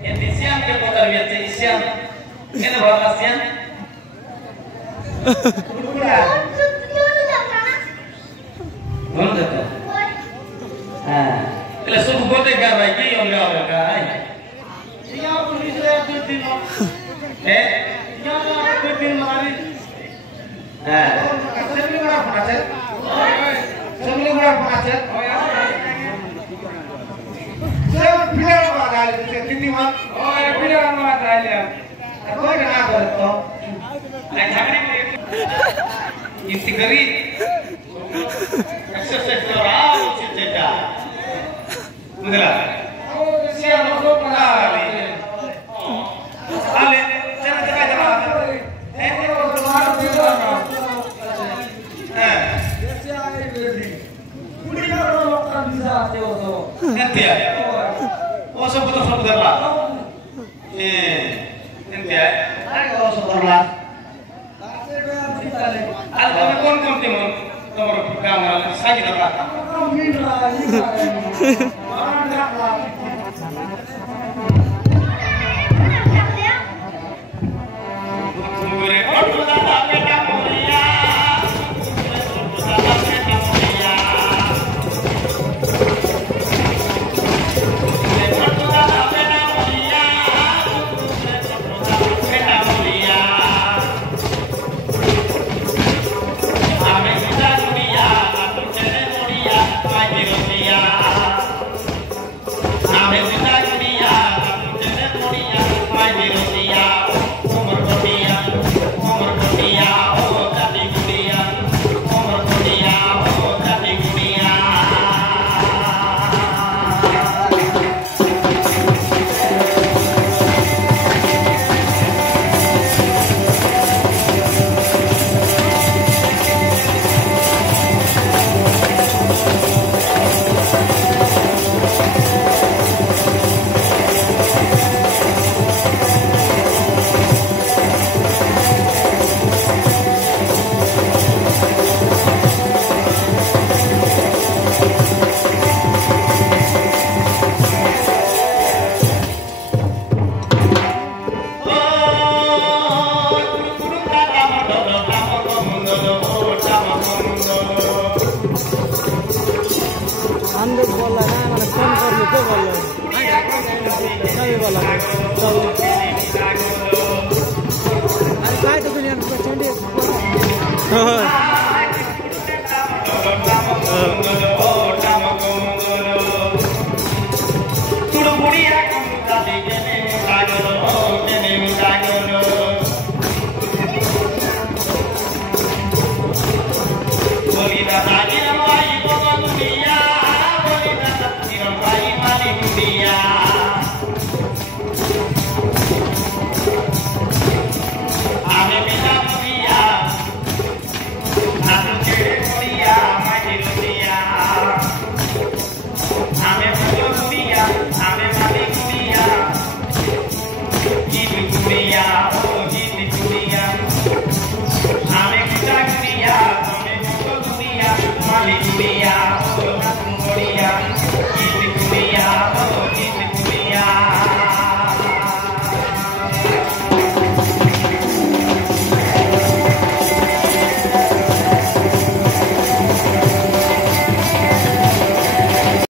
Yang siang ke pokar biasa siang. Ini berapa siang? Belum datang. Kalau subuh bote gak lagi yang lewat kan? Iya, boleh saya tutin. Iya, tutin mari. Sebelum berapa macet? Sebelum berapa macet? Oh ya. Saya bilang apa kali itu titiman? Oh ya bilang apa kali ya? Aku ada apa itu? Jangan inti kari. Exercise orang cerita. Mudahlah. Oh siapa masuk kali? Ale, jangan jangan. Nanti ya? Oh sebentar lah. Nanti ya? Oh sebentar. Ada kon timur nomor kamera saja dapat. Tudo